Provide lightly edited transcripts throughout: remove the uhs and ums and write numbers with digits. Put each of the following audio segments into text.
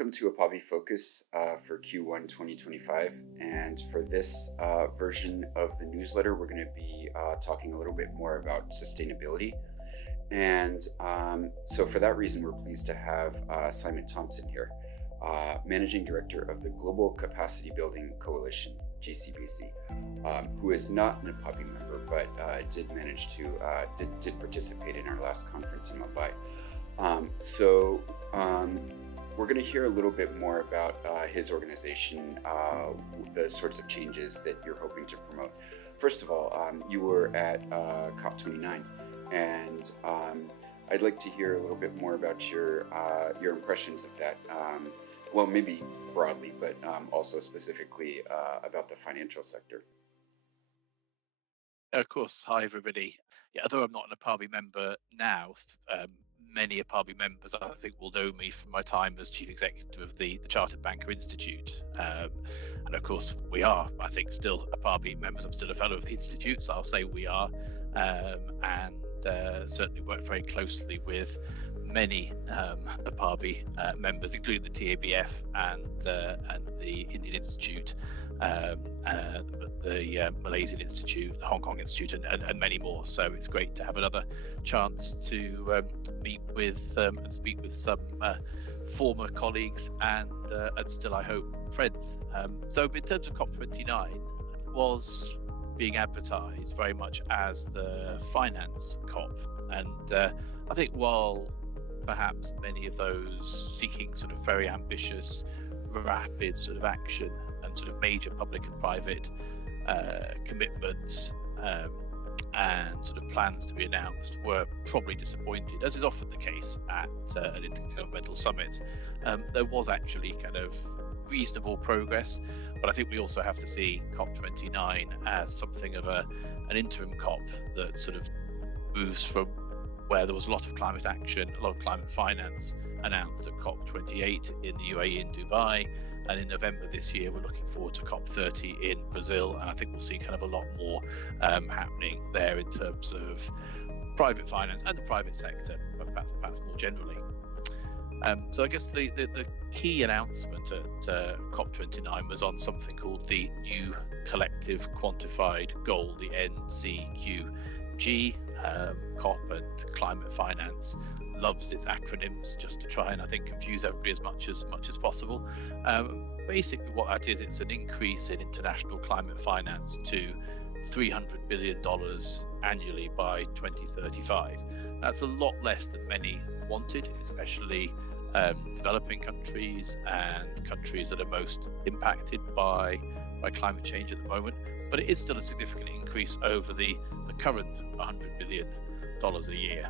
Welcome to APABI Focus for Q1 2025. And for this version of the newsletter, we're going to be talking a little bit more about sustainability. And so for that reason, we're pleased to have Simon Thompson here, Managing Director of the Global Capacity Building Coalition, GCBC, who is not an APABI member, but did participate in our last conference in Mumbai. We're going to hear a little bit more about his organization, the sorts of changes that you're hoping to promote. First of all, you were at COP29, and I'd like to hear a little bit more about your impressions of that. Well, maybe broadly, but also specifically about the financial sector. Of course. Hi, everybody. Yeah, although I'm not an APABI member now, many APABI members, I think, will know me from my time as Chief Executive of the Chartered Banker Institute. And of course, we are, I think, still APABI members. I'm still a fellow of the Institute, so I'll say we are. And certainly work very closely with many APABI members, including the TABF and the Indian Institute, the Malaysian Institute, the Hong Kong Institute, and many more. So it's great to have another chance to meet with and speak with some former colleagues and still, I hope, friends. So in terms of COP29, it was being advertised very much as the finance COP. And I think while perhaps many of those seeking sort of very ambitious, rapid sort of action and sort of major public and private commitments and sort of plans to be announced were probably disappointed, as is often the case at an intergovernmental summit. There was actually kind of reasonable progress, but I think we also have to see COP29 as something of an interim COP that sort of moves from where there was a lot of climate action, a lot of climate finance announced at COP28 in the UAE in Dubai. And in November this year, we're looking forward to COP30 in Brazil. And I think we'll see kind of a lot more happening there in terms of private finance and the private sector, but perhaps more generally. So I guess the key announcement at COP29 was on something called the New Collective Quantified Goal, the NCQG. COP and climate finance loves its acronyms just to try and, I think, confuse everybody as much as possible. Basically what that is, it's an increase in international climate finance to $300 billion annually by 2035. That's a lot less than many wanted, especially developing countries and countries that are most impacted by climate change at the moment. But it is still a significant increase over the current $100 billion a year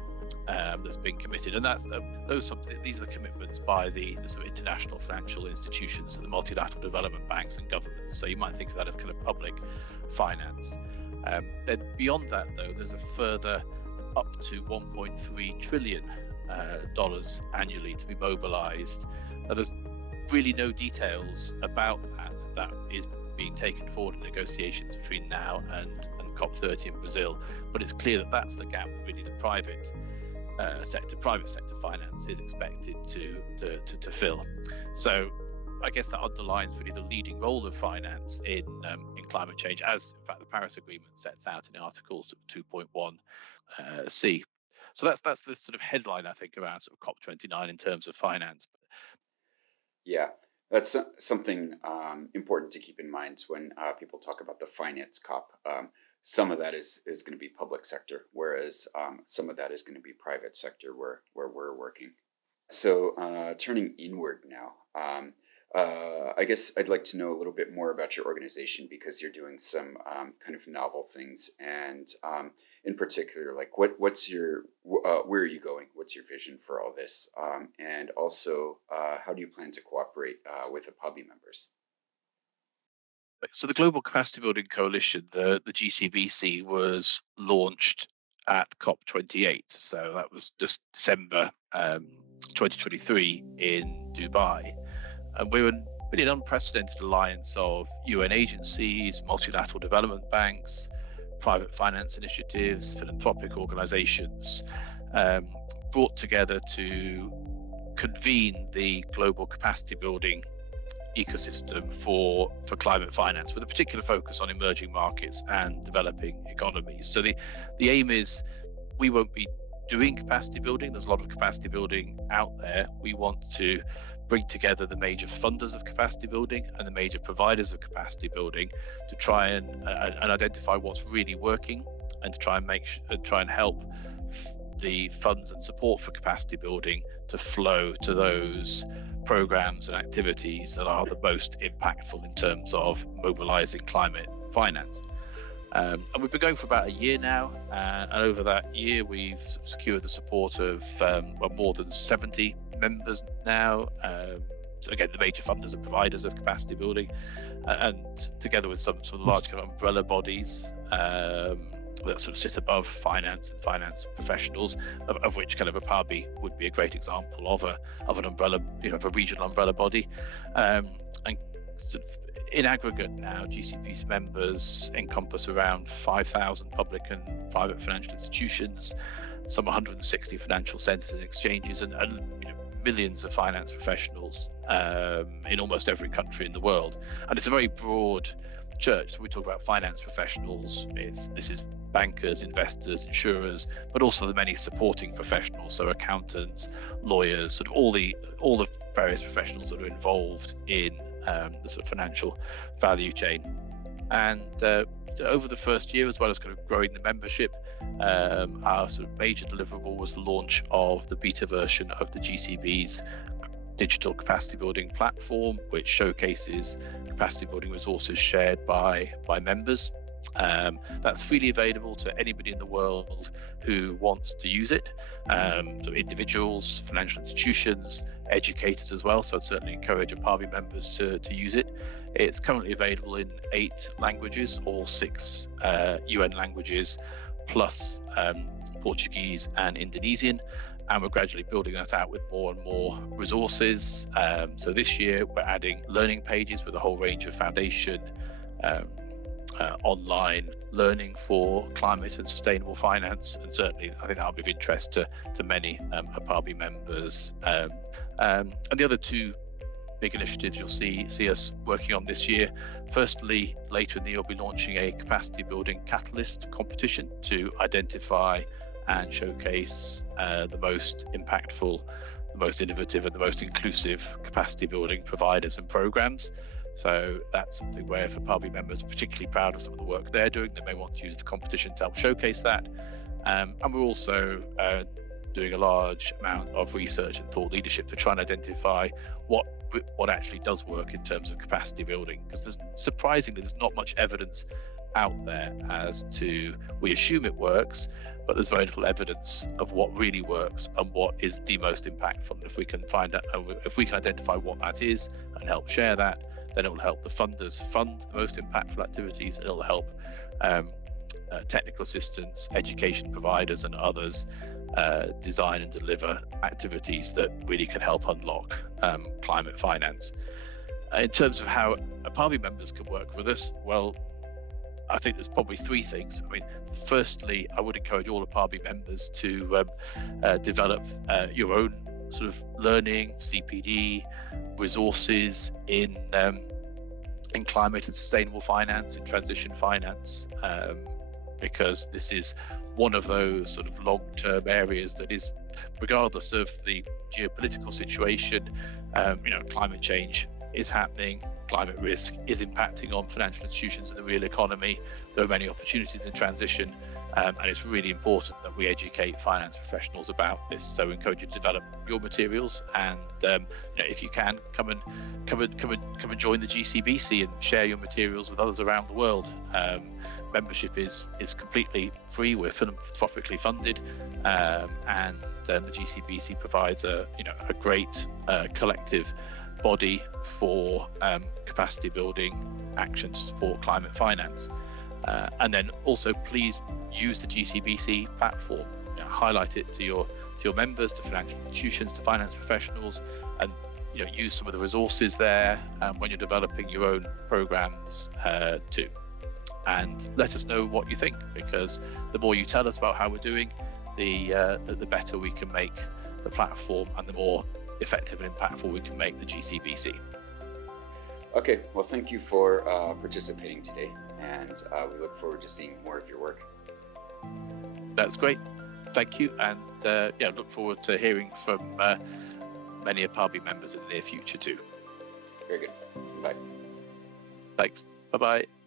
that's been committed, and these are the commitments by the sort of international financial institutions, so the multilateral development banks and governments. So you might think of that as kind of public finance. Then beyond that, though, there's a further up to $1.3 trillion annually to be mobilized. Now, there's really no details about that is being taken forward in negotiations between now and COP30 in Brazil, but it's clear that that's the gap really the private sector finance is expected to fill. So I guess that underlines really the leading role of finance in climate change, as in fact the Paris Agreement sets out in Article 2.1 C. So that's the sort of headline, I think, around sort of COP29 in terms of finance. Yeah, that's something important to keep in mind when people talk about the finance COP. Some of that is going to be public sector, whereas some of that is going to be private sector where we're working. So turning inward now, I guess I'd like to know a little bit more about your organization, because you're doing some kind of novel things, and in particular, like what's your where are you going? What's your vision for all this? And also, how do you plan to cooperate with APABI members? So the Global Capacity Building Coalition, the GCBC, was launched at COP28. So that was just December 2023 in Dubai. And we were really an unprecedented alliance of UN agencies, multilateral development banks, private finance initiatives, philanthropic organizations, brought together to convene the global capacity building ecosystem for climate finance, with a particular focus on emerging markets and developing economies. So the aim is, we won't be doing capacity building. There's a lot of capacity building out there. We want to bring together the major funders of capacity building and the major providers of capacity building to try and identify what's really working, and to try and help the funds and support for capacity building to flow to those programs and activities that are the most impactful in terms of mobilizing climate finance. And we've been going for about a year now, and over that year we've secured the support of more than 70 members now. So again, the major funders and providers of capacity building, and together with some sort of large kind of umbrella bodies that sort of sit above finance and finance professionals, of which kind of APABI would be a great example of an umbrella, of a regional umbrella body. And sort of in aggregate now, GCBC members encompass around 5,000 public and private financial institutions, some 160 financial centres and exchanges, and millions of finance professionals in almost every country in the world. And it's a very broad church. So we talk about finance professionals. This is bankers, investors, insurers, but also the many supporting professionals, so accountants, lawyers, sort of all the various professionals that are involved in the sort of financial value chain. And over the first year, as well as kind of growing the membership, our sort of major deliverable was the launch of the beta version of the GCB's digital capacity building platform, which showcases capacity building resources shared by members. That's freely available to anybody in the world who wants to use it. So individuals, financial institutions, educators as well. So I'd certainly encourage APABI members to use it. It's currently available in 8 languages, all 6 UN languages, plus Portuguese and Indonesian. And we're gradually building that out with more and more resources. So this year we're adding learning pages with a whole range of foundation online learning for climate and sustainable finance, and certainly I think that'll be of interest to many APABI members. And the other 2 big initiatives you'll see us working on this year. Firstly, later in the year we'll be launching a capacity building catalyst competition to identify and showcase the most impactful, the most innovative, and the most inclusive capacity building providers and programs. So that's something where, if APABI members are particularly proud of some of the work they're doing, they may want to use the competition to help showcase that. And we're also doing a large amount of research and thought leadership to try and identify what actually does work in terms of capacity building, because surprisingly there's not much evidence out there as to, we assume it works, but there's very little evidence of what really works and what is the most impactful. And if we can identify what that is and help share that, then it will help the funders fund the most impactful activities, and it will help technical assistants, education providers and others design and deliver activities that really can help unlock climate finance. In terms of how APABI members can work with us, well, I think there's probably 3 things. I mean, firstly, I would encourage all APABI members to develop your own sort of learning, CPD, resources in climate and sustainable finance, in transition finance, because this is one of those sort of long-term areas that is, regardless of the geopolitical situation, climate change is happening, climate risk is impacting on financial institutions and the real economy. There are many opportunities in transition, and it's really important that we educate finance professionals about this. So we encourage you to develop your materials, and if you can, come and join the GCBC and share your materials with others around the world. Membership is completely free. We're philanthropically funded, and the GCBC provides a great collective body for capacity building action to support climate finance. And then also, please use the GCBC platform. Highlight it to your members, to financial institutions, to finance professionals, and use some of the resources there when you're developing your own programs too. And let us know what you think, because the more you tell us about how we're doing, the better we can make the platform, and the more effective and impactful we can make the GCBC. Okay, well, thank you for participating today, and we look forward to seeing more of your work. That's great. Thank you, and look forward to hearing from many APABI members in the near future too. Very good. Bye. Thanks. Bye-bye.